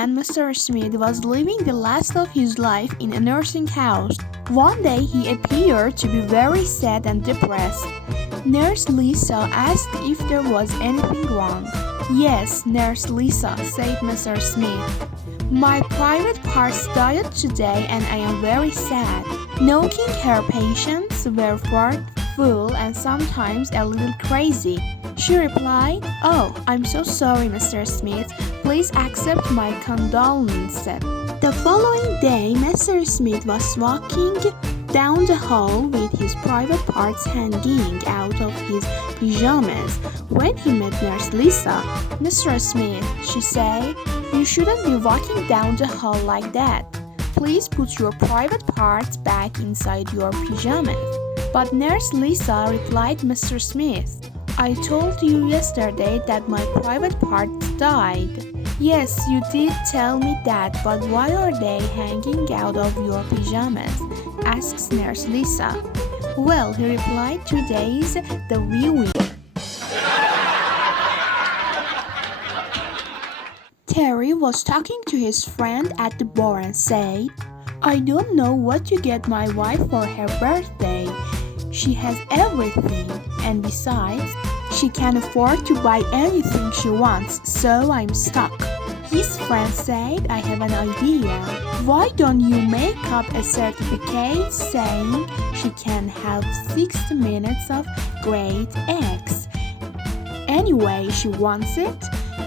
when Mr. Smith was living the last of his life in a nursing house. One day he appeared to be very sad and depressed. Nurse Lisa asked if there was anything wrong. "Yes, Nurse Lisa," said Mr. Smith. "My private parts died today and I am very sad." Knowing her patients were forgetful and sometimes a little crazy, she replied, "Oh, I'm so sorry, Mr. Smith. Please accept my condolences." The following day, Mr. Smith was walking down the hall with his private parts hanging out of his pajamas when he met Nurse Lisa. "Mr. Smith," she said, "you shouldn't be walking down the hall like that. Please put your private parts back inside your pajamas." But Nurse Lisa replied, "Mr. Smith, I told you yesterday that my private parts died." "Yes, you did tell me that, but why are they hanging out of your pajamas?" asks Nurse Lisa. "Well," he replied, "today's the viewing." Terry was talking to his friend at the bar and said, "I don't know what to get my wife for her birthday. She has everything, and besides, she can't afford to buy anything she wants, so I'm stuck." His friend said, "I have an idea. Why don't you make up a certificate saying she can have 60 minutes of great eggs? Anyway, she wants it.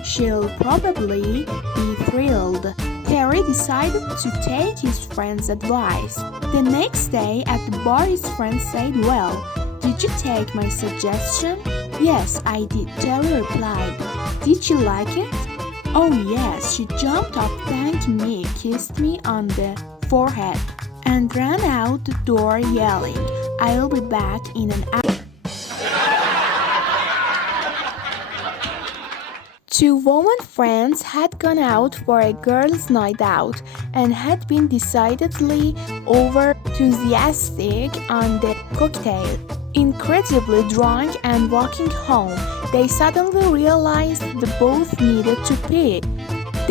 She'll probably be thrilled." Terry decided to take his friend's advice. The next day at the bar, his friend said, "Well, did you take my suggestion?" "Yes, I did," Terry replied. "Did you like it?" "Oh yes, she jumped up, thanked me, kissed me on the forehead, and ran out the door yelling, 'I'll be back in an hour.'" Two woman friends had gone out for a girls' night out and had been decidedly over-enthusiastic on the cocktail. Incredibly drunk and walking home, they suddenly realized they both needed to pee.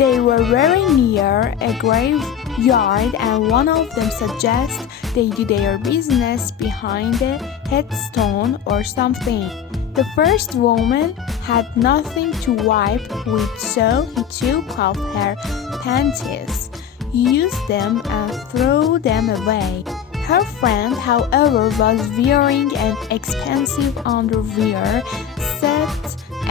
They were very near a graveyard and one of them suggested they do their business behind a headstone or something. The first woman had nothing to wipe with, so he took off her panties, used them and threw them away. Her friend, however, was wearing an expensive underwear set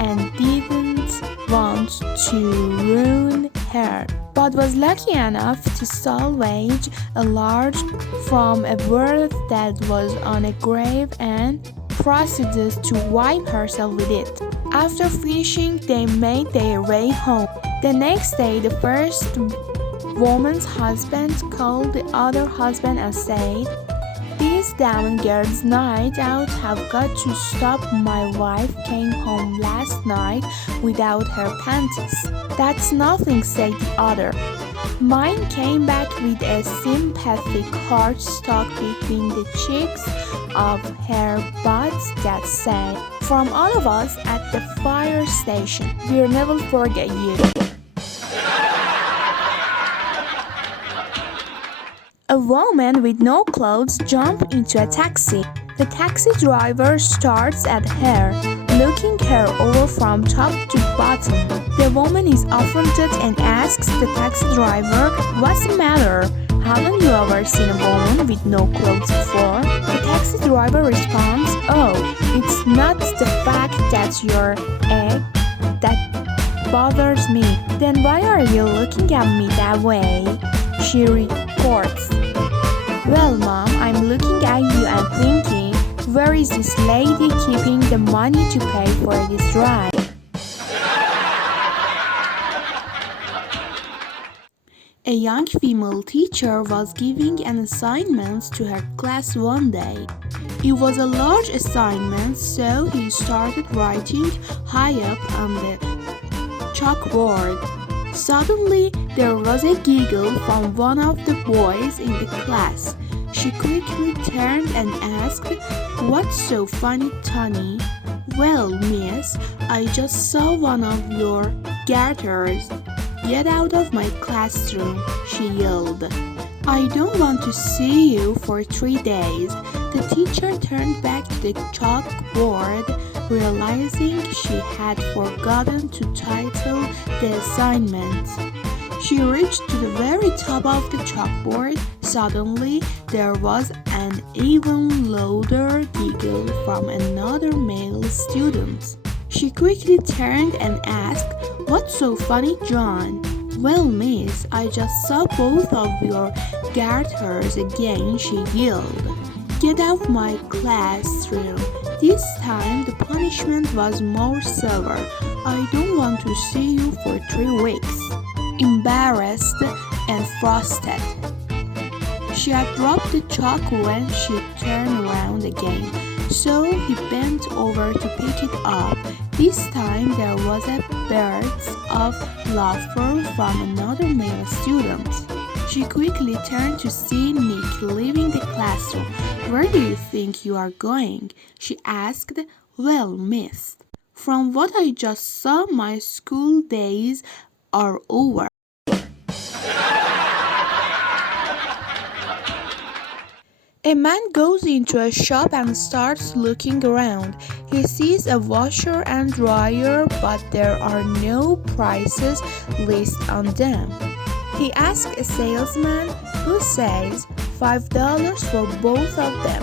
and didn't want to ruin her, but was lucky enough to salvage a large from a bird that was on a grave and proceeded to wipe herself with it. After finishing, they made their way home. The next day, the first woman's husband called the other husband and said, "This damn girls' night out have got to stop. My wife came home last night without her panties." "That's nothing," said the other. "Mine came back with a sympathetic heart stuck between the cheeks of her butts that said, 'From all of us at the fire station, we'll never forget you.'" A woman with no clothes jumped into a taxi. The taxi driver starts at her, looking her over from top to bottom. The woman is offended and asks the taxi driver, "What's the matter? Haven't you ever seen a woman with no clothes before?" The taxi driver responds, "Oh, it's not the fact that you're egg that bothers me." "Then why are you looking at me that way?" she retorts. "Well, Mom, I'm looking at you and thinking, where is this lady keeping the money to pay for this ride?" A young female teacher was giving an assignment to her class one day. It was a large assignment, so he started writing high up on the chalkboard. Suddenly, there was a giggle from one of the boys in the class. She quickly turned and asked, "What's so funny, Tony?" "Well, miss, I just saw one of your garters "Get out of my classroom," she yelled. "I don't want to see you for 3 days." The teacher turned back to the chalkboard, realizing she had forgotten to title the assignment. She reached to the very top of the chalkboard. Suddenly, there was an even louder giggle from another male student. She quickly turned and asked, "What's so funny, John?" "Well, miss, I just saw both of your garters again," she yelled. "Get out my classroom." This time the punishment was more severe. "I don't want to see you for 3 weeks." Embarrassed and frosted, she had dropped the chalk when she turned around again, so he bent over to pick it up. This time there was a burst of laughter from another male student. She quickly turned to see Nick leaving the classroom. "Where do you think you are going?" she asked. "Well, miss, from what I just saw, my school days are over." A man goes into a shop and starts looking around. He sees a washer and dryer, but there are no prices listed on them. He asks a salesman, who says $5 for both of them.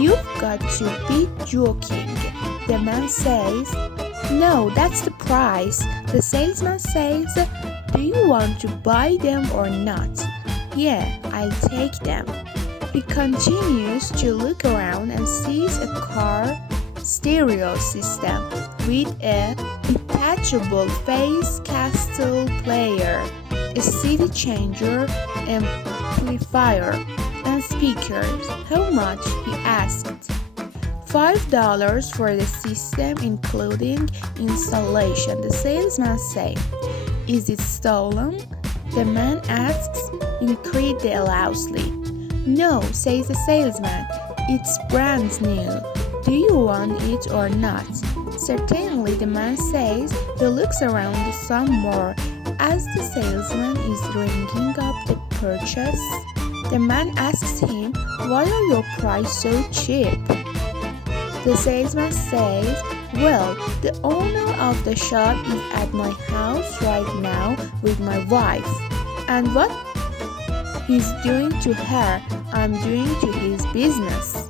"You've got to be joking." The man says, "No, that's the price." The salesman says, "Do you want to buy them or not?" "Yeah, I'll take them." He continues to look around and sees a car stereo system with a detachable face cassette player, a CD changer, amplifier, and speakers. "How much?" he asked. $5 for the system, including installation. The salesman said. "Is it stolen?" the man asks incredulously. "No," says the salesman. "It's brand new. Do you want it or not?" "Certainly," the man says. He looks around some more. As the salesman is ringing up the purchase, the man asks him, "Why are your prices so cheap?" The salesman says, "Well, the owner of the shop is at my house right now with my wife, and what he's doing to her, I'm doing to his business."